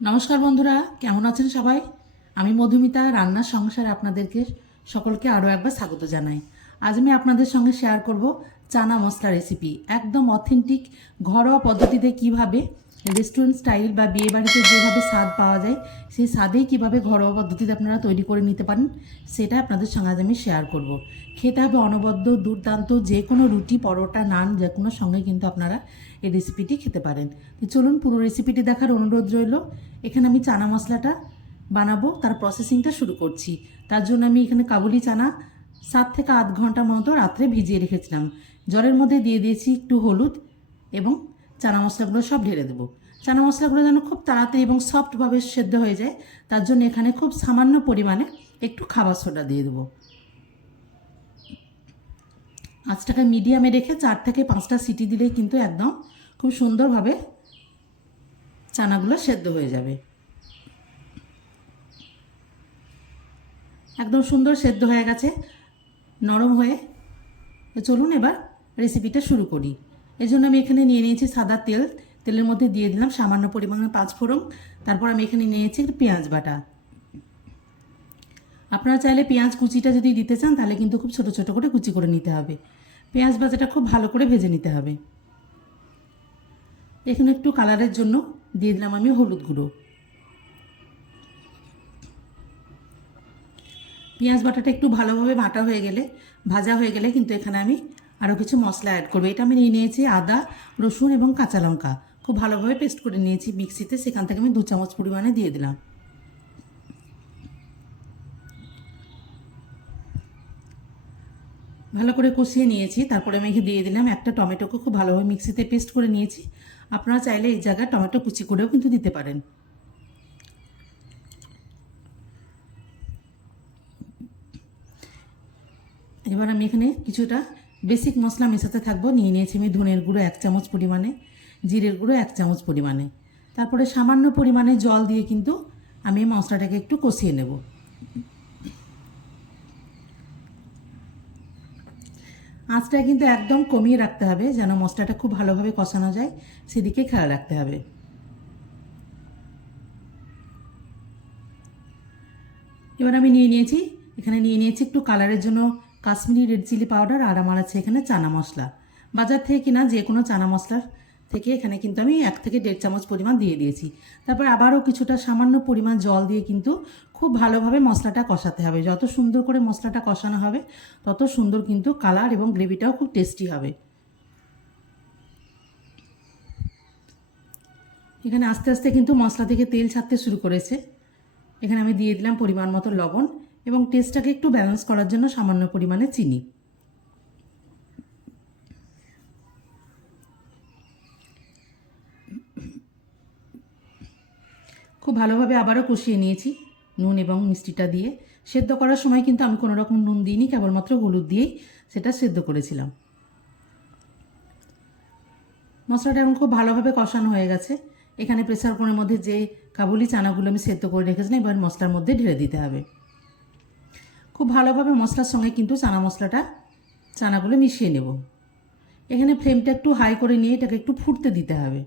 নমস্কার বন্ধুরা, কেমন আছেন সবাই? আমি মধুমিতা, রান্নার সংসারে আপনাদেরকে সকলকে আরও একবার স্বাগত জানাই। আজ আমি আপনাদের সঙ্গে শেয়ার করব চানা মশলা রেসিপি। একদম অথেন্টিক ঘরোয়া পদ্ধতিতে কিভাবে রেস্টুরেন্ট স্টাইল বা বিয়ে বাড়িতে যেভাবে স্বাদ পাওয়া যায় সেই স্বাদেই কিভাবে ঘরোয়া পদ্ধতিতে আপনারা তৈরি করে নিতে পারেন সেটা আপনাদের সঙ্গে আজ আমি শেয়ার করব। খেতে হবে অনবদ্য, দুর্দান্ত। যে কোনো রুটি, পরোটা, নান যে কোনো সঙ্গে কিন্তু আপনারা এই রেসিপিটি খেতে পারেন। তো চলুন পুরো রেসিপিটি দেখার অনুরোধ রইল। এখানে আমি চানা মশলাটা বানাবো, তার প্রসেসিংটা শুরু করছি। তার জন্য আমি এখানে কাবুলি চানা 7 থেকে 8 ঘন্টা মতো রাত্রে ভিজিয়ে রেখেছিলাম। জলের মধ্যে দিয়ে দিয়েছি একটু হলুদ এবং চানা মশলাগুলো সব ঢেলে দেবো। চানা মশলাগুলো যেন খুব তাড়াতাড়ি এবং সফটভাবে সেদ্ধ হয়ে যায়, তার জন্য এখানে খুব সামান্য পরিমাণে একটু খাবার সোডা দিয়ে দেবো। আঁচটাকে মিডিয়ামে রেখে 4 থেকে 5টা সিটি দিলেই কিন্তু একদম খুব সুন্দরভাবে চানাগুলো সেদ্ধ হয়ে যাবে। একদম সুন্দর সেদ্ধ হয়ে গেছে, নরম হয়ে। চলুন এবার রেসিপিটা শুরু করি। এর জন্য আমি এখানে নিয়ে নিয়েছি সাদা তেল। তেলের মধ্যে দিয়ে দিলাম সামান্য পরিমাণে 5 ফোড়ন। তারপর আমি এখানে নিয়েছি একটু পেঁয়াজ বাটা। আপনারা চাইলে পেঁয়াজ কুচিটা যদি দিতে চান তাহলে কিন্তু খুব ছোট ছোট করে কুচি করে নিতে হবে। পেঁয়াজ ভাজাটা খুব ভালো করে ভেজে নিতে হবে। এখানে একটু কালারের জন্য দিয়ে দিলাম আমি হলুদ গুঁড়ো। পেঁয়াজ বাটাটা একটু ভালোভাবে বাটা হয়ে গেলে, ভাজা হয়ে গেলে কিন্তু এখানে আমি আরও কিছু মশলা অ্যাড করবো। এটা আমি নিয়ে নিয়েছি আদা, রসুন এবং কাঁচা লঙ্কা। খুব ভালোভাবে পেস্ট করে নিয়েছি মিক্সিতে, সেখান থেকে আমি 2 চামচ পরিমাণে দিয়ে দিলাম। ভালো করে কষিয়ে নিয়েছি। তারপরে আমি দিয়ে দিলাম একটা টমেটোকে খুব ভালোভাবে মিক্সিতে পেস্ট করে নিয়েছি। আপনারা চাইলে এই জায়গায় টমেটো কুচি করেও কিন্তু দিতে পারেন। এবার আমি এখানে কিছুটা বেসিক মশলা মেশাতে থাকবো। নিয়ে নিয়েছি আমি ধনের গুঁড়ো 1 চামচ পরিমাণে, জিরের গুঁড়ো 1 চামচ পরিমাণে। তারপরে সামান্য পরিমাণে জল দিয়ে কিন্তু আমি মশলাটাকে একটু কষিয়ে নেব। আঁচটা কিন্তু একদম কমিয়ে রাখতে হবে, যেন মশলাটা খুব ভালোভাবে কষানো যায় সেদিকে খেয়াল রাখতে হবে। এবার আমি এখানে নিয়ে নিয়েছি একটু কালারের জন্য কাশ্মীরি রেড চিলি পাউডার, আর আমার আছে এখানে চানা মশলা। বাজার থেকে কিনা যে কোনো চানা মশলার থেকে এখানে কিন্তু আমি 1 থেকে 1.5 চামচ পরিমাণ দিয়ে দিয়েছি। তারপর আবারও কিছুটা সামান্য পরিমাণ জল দিয়ে কিন্তু খুব ভালোভাবে মশলাটা কষাতে হবে। যত সুন্দর করে মশলাটা কষানো হবে তত সুন্দর কিন্তু কালার এবং গ্রেভিটাও খুব টেস্টি হবে। এখানে আস্তে আস্তে কিন্তু মশলা থেকে তেল ছাড়তে শুরু করেছে। এখানে আমি দিয়ে দিলাম পরিমাণ মতো লবণ এবং টেস্টটাকে একটু ব্যালেন্স করার জন্য সামান্য পরিমাণে চিনি। খুব ভালোভাবে আবারও কষিয়ে নিয়েছি নুন এবং মিষ্টিটা দিয়ে। সেদ্ধ করার সময় কিন্তু আমি কোনো রকম নুন দিইনি, কেবলমাত্র হলুদ দিয়েই সেটা সেদ্ধ করেছিলাম। মশলাটা এখন খুব ভালোভাবে কষানো হয়ে গেছে। এখানে প্রেসার কুকারের মধ্যে যে কাবুলি চানাগুলো আমি সেদ্ধ করে রেখেছিলাম এবার মশলার মধ্যে ঢেলে দিতে হবে। খুব ভালোভাবে মশলার সঙ্গে কিন্তু চানাগুলো মিশিয়ে নেব। এখানে ফ্লেমটা একটু হাই করে নিয়ে এটাকে একটু ফুটতে দিতে হবে।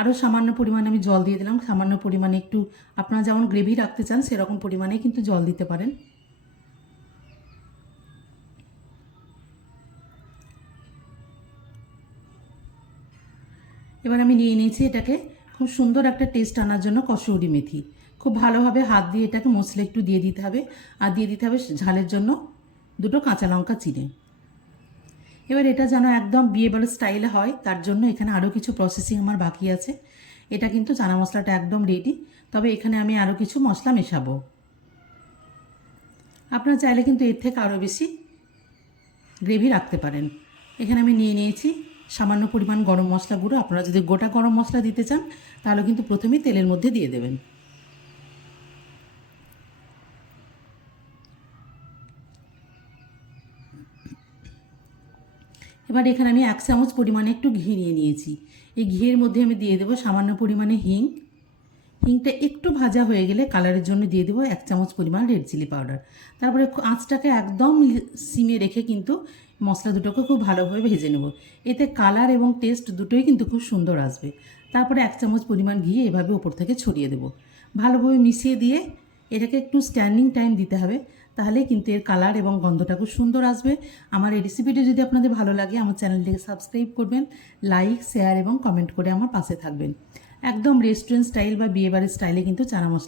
আরও সামান্য পরিমাণে আমি জল দিয়ে দিলাম। সামান্য পরিমাণে একটু আপনারা যেমন গ্রেভি রাখতে চান সেরকম পরিমাণে কিন্তু জল দিতে পারেন। এবার আমি নিয়ে নিয়েছি এটাকে খুব সুন্দর একটা টেস্ট আনার জন্য কসুরি মেথি। খুব ভালোভাবে হাত দিয়ে এটাকে মশলা একটু দিয়ে দিতে হবে, আর দিয়ে দিতে হবে ঝালের জন্য 2টো কাঁচা লঙ্কা চিড়ে। এবার এটা যেন একদম বিয়েবাড়ির স্টাইলে হয় তার জন্য এখানে আরও কিছু প্রসেসিং আমার বাকি আছে। এটা কিন্তু চানা মশলাটা একদম রেডি, তবে এখানে আমি আরও কিছু মশলা মেশাবো। আপনারা চাইলে কিন্তু এর থেকে আরও বেশি গ্রেভি রাখতে পারেন। এখানে আমি নিয়ে নিয়েছি সামান্য পরিমাণ গরম মশলা গুঁড়ো। আপনারা যদি গোটা গরম মশলা দিতে চান তাহলে কিন্তু প্রথমেই তেলের মধ্যে দিয়ে দেবেন। এবার এখানে আমি 1 চামচ পরিমাণে একটু ঘি নিয়ে নিয়েছি। এই ঘিয়ের মধ্যে আমি দিয়ে দেবো সামান্য পরিমাণে হিং। হিংটা একটু ভাজা হয়ে গেলে কালারের জন্য দিয়ে দেবো 1 চামচ পরিমাণ রেড চিলি পাউডার। তারপরে আঁচটাকে একদম সিমে রেখে কিন্তু মশলা দুটোকে খুব ভালোভাবে ভেজে নেব। এতে কালার এবং টেস্ট দুটোই কিন্তু খুব সুন্দর আসবে। তারপরে 1 চামচ পরিমাণ ঘি এভাবে ওপর থেকে ছড়িয়ে দেব। ভালোভাবে মিশিয়ে দিয়ে এটাকে একটু স্ট্যান্ডিং টাইম দিতে হবে, তাহলে কিন্তু এর কালার এবং গন্ধটা খুব সুন্দর আসবে। আমার এই রেসিপিটি যদি আপনাদের ভালো লাগে আমার চ্যানেলটিকে সাবস্ক্রাইব করবেন, লাইক, শেয়ার এবং কমেন্ট করে আমার পাশে থাকবেন। একদম রেস্টুরেন্ট স্টাইল বা বিয়েবাড়ির স্টাইলে কিন্তু চানা মশলা